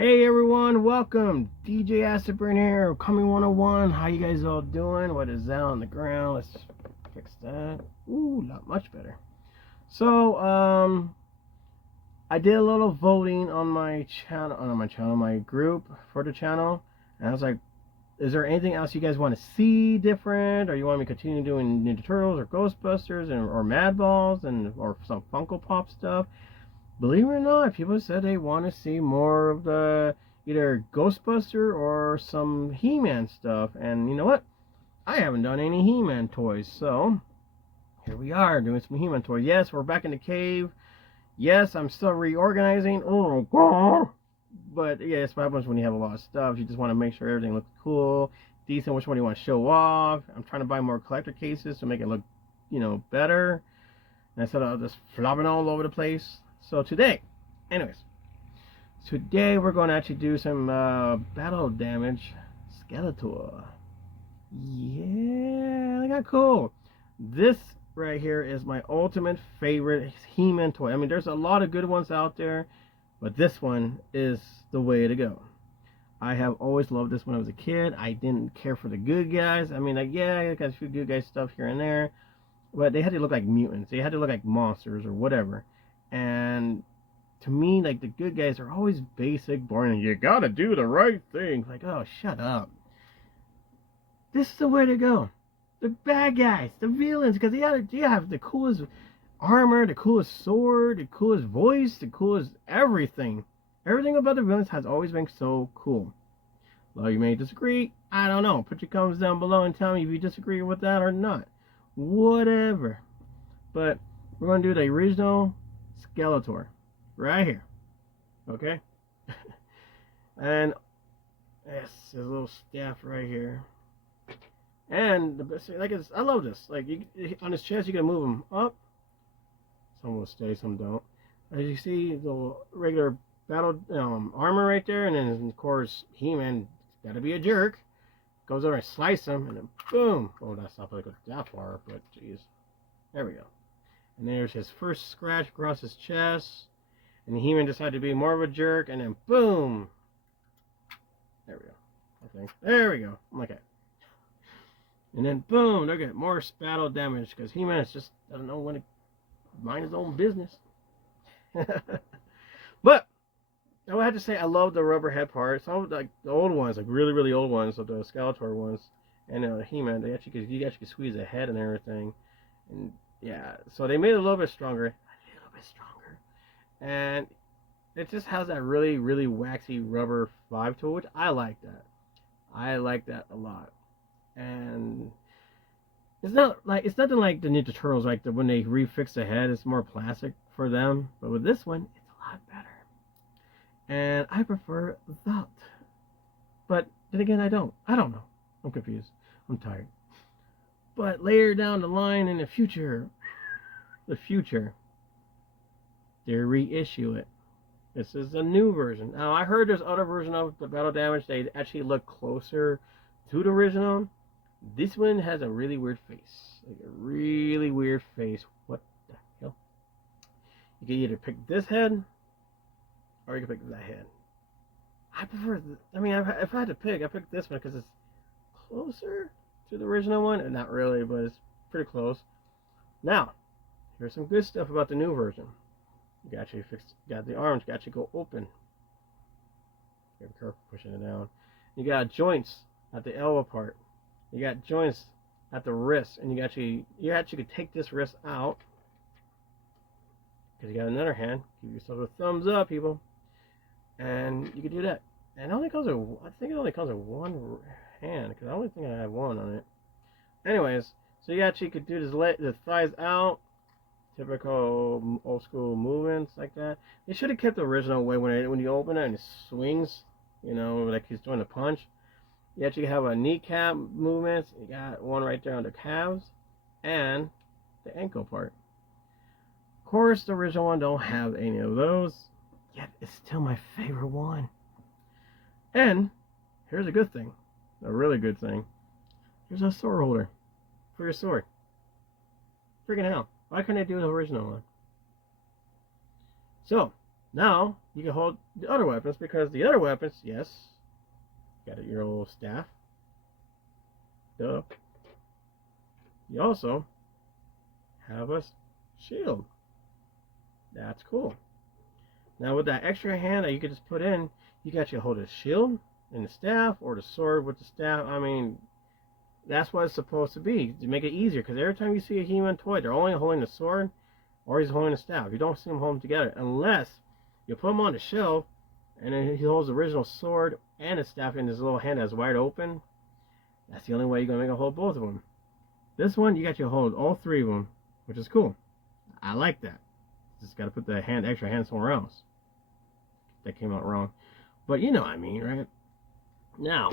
Hey everyone, welcome. DJ Acidburn here, Coming 101. How you guys all doing? What is that on the ground? Let's fix that. Ooh, not much better. So, I did a little voting on my channel, my group for the channel, and I was like, is there anything else you guys want to see different, or you want me to continue doing Ninja Turtles or Ghostbusters or Mad Balls or some Funko Pop stuff? Believe it or not, people said they want to see more of the either Ghostbuster or some He-Man stuff. And you know what? I haven't done any He-Man toys, so here we are doing some He-Man toys. Yes, we're back in the cave. Yes, I'm still reorganizing. Oh my god! But yeah, it's what happens when you have a lot of stuff. You just want to make sure everything looks cool, decent. Which one do you want to show off? I'm trying to buy more collector cases to make it look, better. And instead of just flopping all over the place. So today we're going to actually do some battle damage Skeletor. Yeah, look how cool. This right here is my ultimate favorite He-Man toy. I mean, there's a lot of good ones out there, but this one is the way to go. I have always loved this when I was a kid. I didn't care for the good guys. I mean, like, yeah, I got a few good guys stuff here and there, but they had to look like mutants. They had to look like monsters or whatever. And to me, like, the good guys are always basic, boring. You gotta do the right thing. Like, oh, shut up. This is the way to go. The bad guys, the villains, because you have the coolest armor, the coolest sword, the coolest voice, the coolest everything. Everything about the villains has always been so cool. Well, you may disagree. I don't know. Put your comments down below and tell me if you disagree with that or not. Whatever. But we're going to do the original Skeletor right here, okay? And yes, there's a little staff right here, and the best, like, I love this. Like, on his chest, you can move him up. Some will stay, some don't. As you see, the regular battle armor right there, and then of course He-Man got to be a jerk. Goes over and slices him, and then boom. Oh, that's not like that far, but jeez, there we go. And there's his first scratch across his chest. And He-Man decided to be more of a jerk. And then boom. There we go. I think. There we go. Okay. And then boom. Look at more battle damage. Because He-Man just doesn't know when to mind his own business. But I would have to say I love the rubber head part. Some of the old ones, like really, really old ones, of the Skeletor ones. And He-Man, you actually could squeeze the head and everything. And yeah, so they made it a little bit stronger. And it just has that really, really waxy rubber vibe to it, which I like that. I like that a lot. And it's nothing like the Ninja Turtles, like when they refix the head, it's more plastic for them. But with this one, it's a lot better. And I prefer that. But then again, I don't. I don't know. I'm confused. I'm tired. But later down the line in the future, they reissue it. This is a new version. Now, I heard there's other version of the battle damage. They actually look closer to the original. This one has a really weird face. Like a really weird face. What the hell? You can either pick this head, or you can pick that head. I prefer, if I had to pick, I pick this one because it's closer to the original one. And not really, but it's pretty close. Now, here's some good stuff about the new version. You actually got the arms can actually go open. Be careful pushing it down. You got joints at the elbow part. You got joints at the wrist, and you actually could take this wrist out because you got another hand. Give yourself a thumbs up, people, and you can do that. And I think it only comes with one hand because I only think I have one on it. Anyways, so you actually could do the thighs out. Typical old school movements like that. They should have kept the original way when you open it and it swings, like he's doing a punch. You actually have a kneecap movements. You got one right there on the calves and the ankle part. Of course, the original one don't have any of those, yet it's still my favorite one. And here's a good thing, a really good thing. Here's a sword holder for your sword. Freaking hell. Why couldn't I do the original one? So, now, you can hold the other weapons, because the other weapons, yes, you got your little staff. Duh. You also have a shield. That's cool. Now with that extra hand that you could just put in, you can actually hold a shield and the staff, or the sword with the staff. I mean, that's what it's supposed to be, to make it easier, because every time you see a He-Man toy, they're only holding the sword or he's holding the staff. You don't see them holding them together unless you put him on the shelf and then he holds the original sword and the staff in his little hand that's wide open. That's the only way you're going to make him hold both of them. This one, you got to hold all three of them, which is cool. I like that. Just got to put the extra hand somewhere else. That came out wrong. But you know what I mean, right? Now,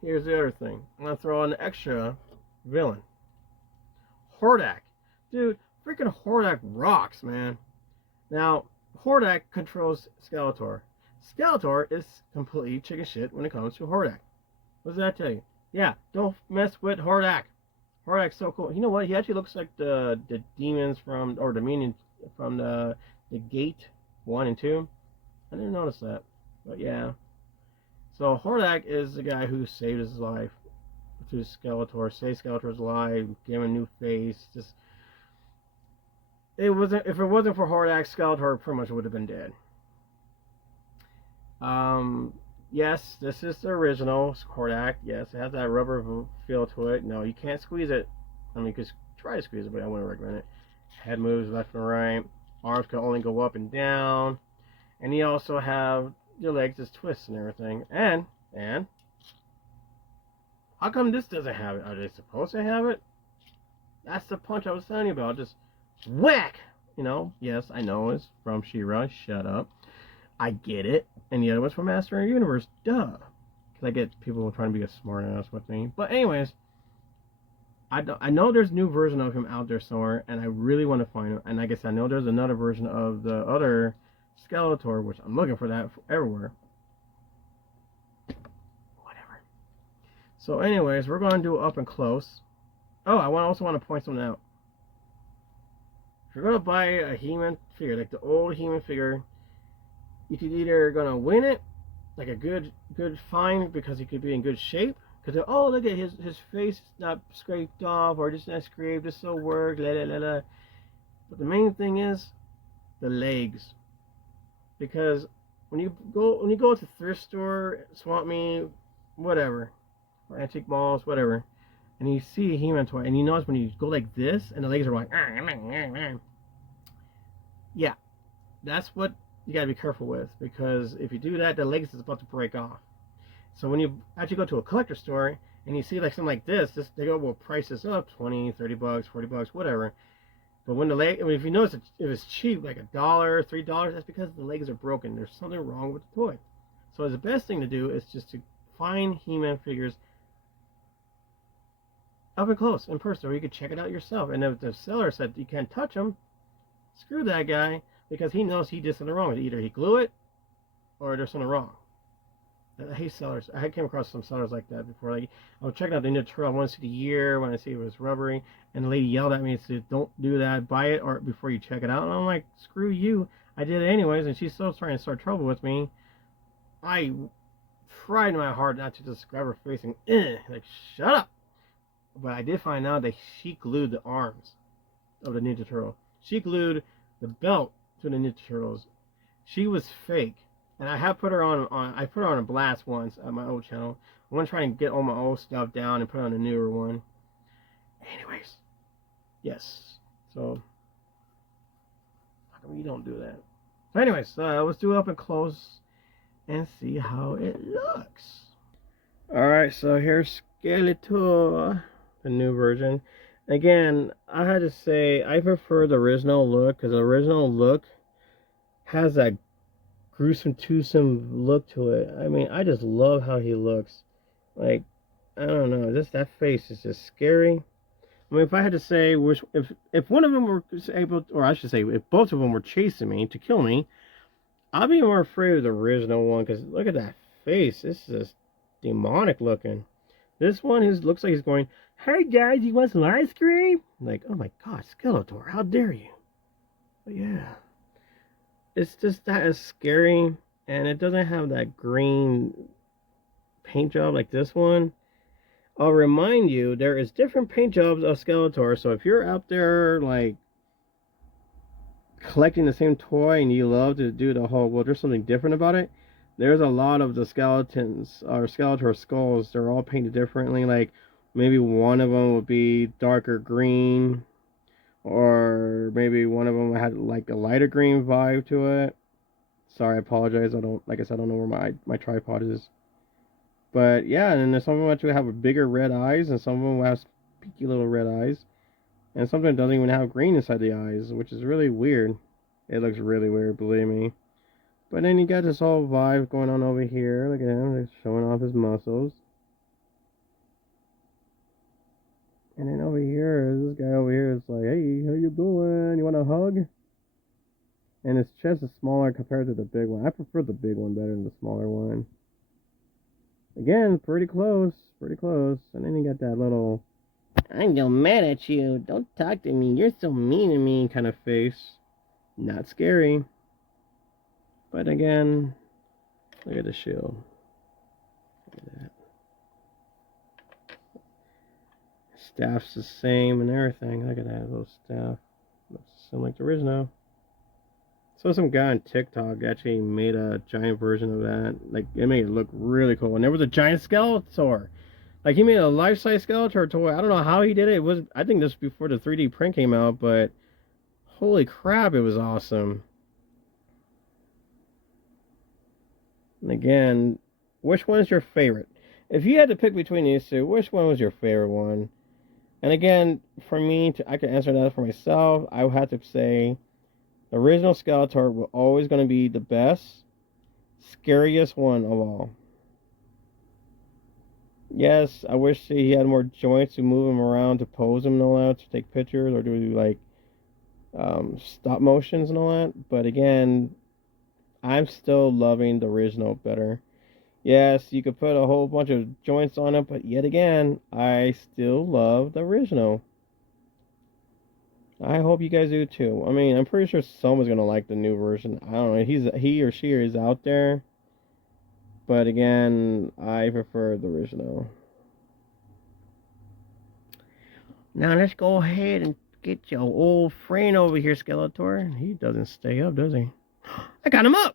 here's the other thing. I'm going to throw an extra villain. Hordak. Dude, freaking Hordak rocks, man. Now, Hordak controls Skeletor. Skeletor is completely chicken shit when it comes to Hordak. What does that tell you? Yeah, don't mess with Hordak. Hordak's so cool. You know what? He actually looks like the demons from, or the minions from the Gate 1 and 2. I didn't notice that. But yeah. So Hordak is the guy who saved his life through Skeletor, saved Skeletor's life, gave him a new face. Just if it wasn't for Hordak, Skeletor pretty much would have been dead. Yes, this is the original Hordak. Yes, it has that rubber feel to it. No, you can't squeeze it. I mean, you could try to squeeze it, but I wouldn't recommend it. Head moves left and right. Arms can only go up and down. And you also have your legs as twists and everything. And how come this doesn't have it? Are they supposed to have it? That's the punch I was telling you about. Just whack! You know, yes, I know it's from She-Ra. Shut up. I get it. And the other one's from Master of the Universe. Duh. Because I get people trying to be a smart ass with me. But anyways, I know there's a new version of him out there somewhere, and I really want to find him. And I guess I know there's another version of the other Skeletor, which I'm looking for that everywhere. Whatever. So anyways, we're going to do up and close. Oh, I also want to point something out. If you're going to buy a He-Man figure, like the old He-Man figure, you could either going to win it, like a good find, because he could be in good shape. Because, oh, look at his face is not scraped off, or just not scraped, this will work, la la la la. But the main thing is the legs. Because when you go to thrift store, swap meet, whatever, or antique malls, whatever, and you see a He-Man toy, and you notice when you go like this, and the legs are like, yeah, that's what you gotta be careful with, because if you do that, the legs is about to break off. So when you actually go to a collector store and you see like something like this, they go, well, price this up, 20, 30 bucks, 40 bucks, whatever. But when the leg, I mean, if you notice if it's cheap, like $1, $3, that's because the legs are broken. There's something wrong with the toy. So the best thing to do is just to find He-Man figures up and close in person, or you could check it out yourself. And if the seller said you can't touch them, screw that guy, because he knows he did something wrong. Either he glue it, or there's something wrong. I hate sellers. I came across some sellers like that before. Like, I was checking out the Ninja Turtle. I want to see the year. When I see it was rubbery, and the lady yelled at me and said, "Don't do that. Buy it or before you check it out." And I'm like, "Screw you! I did it anyways." And she's still trying to start trouble with me. I tried in my heart not to just grab her face and like, shut up. But I did find out that she glued the arms of the Ninja Turtle. She glued the belt to the Ninja Turtles. She was fake. And I have put her on I put her on a blast once at my old channel. I want to try and get all my old stuff down and put on a newer one. Anyways, yes. So how come you don't do that? So anyways, let's do it up and close and see how it looks. Alright, so here's Skeletor, the new version. Again, I had to say I prefer the original look, because the original look has that gruesome, twosome look to it. I mean, I just love how he looks. Like, I don't know, that face is just scary. I mean, if I had to say which, if one of them were able, or I should say, if both of them were chasing me to kill me, I'd be more afraid of the original one, because look at that face. This is just demonic looking. This one looks like he's going, "Hey guys, you want some ice cream?" Like, oh my god, Skeletor, how dare you? But yeah. it's just not as scary, and it doesn't have that green paint job like this one. I'll remind you, there is different paint jobs of Skeletor. So if you're out there like collecting the same toy and you love to do the whole, well, there's something different about it. There's a lot of the skeletons or Skeletor skulls. They're all painted differently. Like maybe one of them would be darker green, or maybe one of them had like a lighter green vibe to it. Sorry, I apologize. I don't, like I said, I don't know where my tripod is. But yeah, and then there's some of them actually have bigger red eyes, and some of them have peaky little red eyes, and some of them doesn't even have green inside the eyes, which is really weird. It looks really weird, believe me. But then you got this whole vibe going on over here. Look at him, he's showing off his muscles. And then over here, this guy over here is like, hey, how you doing? You want a hug? And his chest is smaller compared to the big one. I prefer the big one better than the smaller one. Again, pretty close, pretty close. And then you got that little, I'm so mad at you, don't talk to me, you're so mean to me kind of face. Not scary. But again, look at the shield. Look at that. Staff's the same and everything. Look at that little staff. Looks similar like the original. So some guy on TikTok actually made a giant version of that. Like, it made it look really cool. And there was a giant Skeletor. Like, he made a life-size Skeletor toy. I don't know how he did it. It was, I think this was before the 3D print came out, but holy crap, it was awesome. And again, which one's your favorite? If you had to pick between these two, which one was your favorite one? And again, for me, I can answer that for myself. I would have to say the original Skeletor was always going to be the best, scariest one of all. Yes, I wish he had more joints to move him around, to pose him and all that, to take pictures or do like stop motions and all that. But again, I'm still loving the original better. Yes, you could put a whole bunch of joints on it, but yet again, I still love the original. I hope you guys do too. I mean, I'm pretty sure someone's gonna like the new version. I don't know. He or she is out there, but again, I prefer the original. Now let's go ahead and get your old friend over here, Skeletor. He doesn't stay up, does he? I got him up.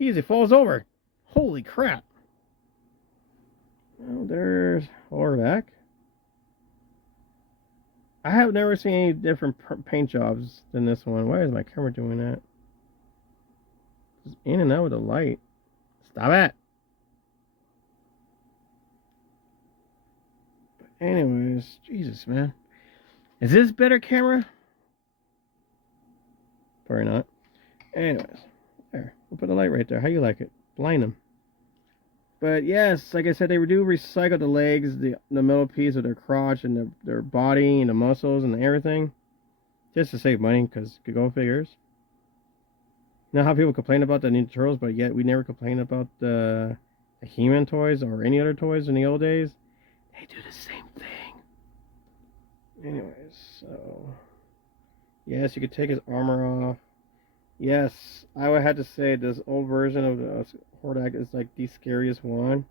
He easily falls over. Holy crap! Oh, there's Hordak. I have never seen any different paint jobs than this one. Why is my camera doing that? Just in and out with the light. Stop it! But anyways, Jesus, man. Is this better camera? Probably not. Anyways, there. We'll put a light right there. How you like it? Blind them. But yes, like I said, they do recycle the legs, the middle piece of their crotch, and their body, and the muscles, and everything. Just to save money, because go figures. You know how people complain about the Ninja Turtles, but yet we never complain about the He-Man toys or any other toys in the old days? They do the same thing. Anyways, so... yes, you could take his armor off. Yes, I would have to say this old version of the Hordak is like the scariest one.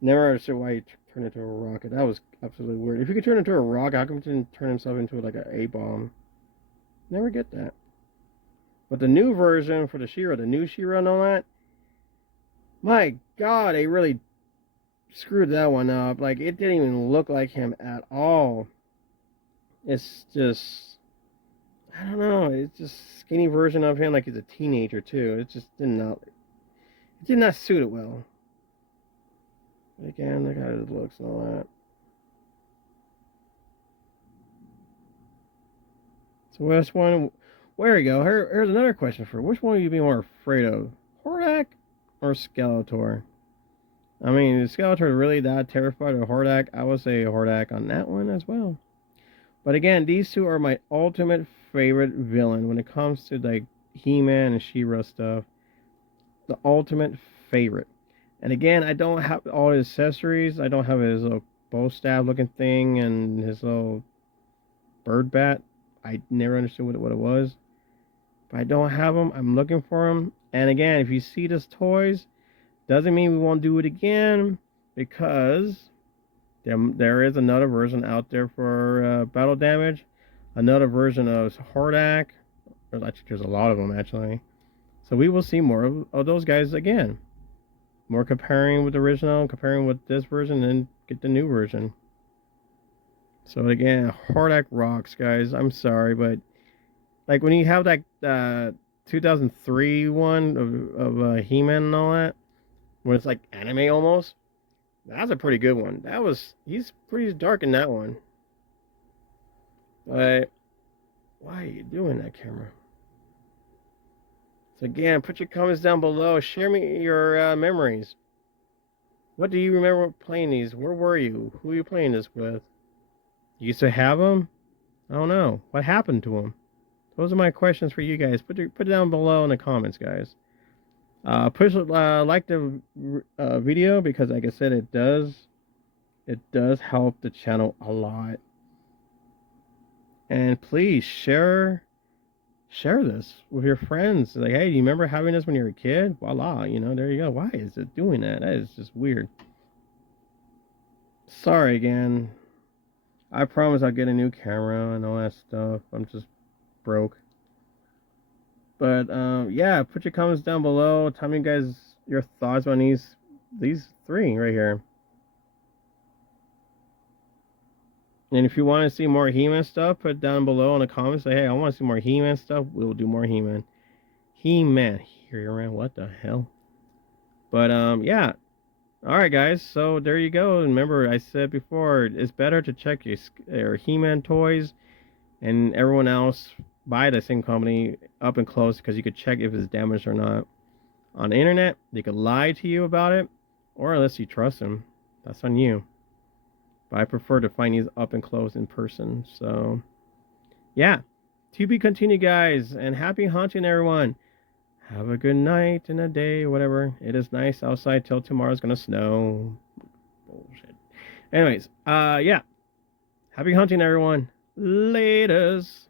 Never understood why he turned into a rocket. That was absolutely weird. If he could turn into a rocket, how come he didn't turn himself into like an A-bomb? Never get that. But the new version for the She-Ra, the new She-Ra and all that, my God, they really screwed that one up. Like, it didn't even look like him at all. It's just... I don't know. It's just skinny version of him, like he's a teenager too. It just did not suit it well. But again, look how it looks and all that. So which one? There we go. Here's another question for you. Which one would you be more afraid of, Hordak or Skeletor? I mean, is Skeletor really that terrified of Hordak? I would say Hordak on that one as well. But again, these two are my ultimate favorite villain when it comes to like He-Man and She-Ra stuff. The ultimate favorite. And again, I don't have all his accessories. I don't have his little bow staff looking thing and his little bird bat. I never understood what it was. If I don't have them, I'm looking for them. And again, if you see this toys, doesn't mean we won't do it again, because there is another version out there for battle damage, another version of Hordak. There's a lot of them actually. So we will see more of those guys again. More comparing with the original, comparing with this version, and get the new version. So again, Hordak rocks, guys. I'm sorry, but like when you have that 2003 one of He-Man and all that, when it's like anime almost, that's a pretty good one. He's pretty dark in that one. But why are you doing that, camera? So again, put your comments down below. Share me your memories. What do you remember playing these? Where were you? Who were you playing this with? You used to have them? I don't know. What happened to them? Those are my questions for you guys. Put it down below in the comments, guys. Push like the video, because like I said, it does help the channel a lot. And please share this with your friends. Like, hey, do you remember having this when you were a kid? Voila, there you go. Why is it doing that? That is just weird. Sorry again. I promise I'll get a new camera and all that stuff. I'm just broke. But yeah, put your comments down below. Tell me, guys, your thoughts on these three right here. And if you want to see more He-Man stuff, put down below in the comments. Say, hey, I want to see more He-Man stuff. We will do more He-Man. He-Man, what the hell? But yeah. All right, guys. So there you go. Remember, I said before, it's better to check your He-Man toys and everyone else by the same company up and close, because you could check if it's damaged or not. On the internet, they could lie to you about it, or unless you trust them, that's on you. But I prefer to find these up and close in person. So yeah, to be continued, guys, and happy hunting, everyone. Have a good night and a day, whatever. It is nice outside till tomorrow's gonna snow. Bullshit. Anyways, yeah, happy hunting, everyone. Laters.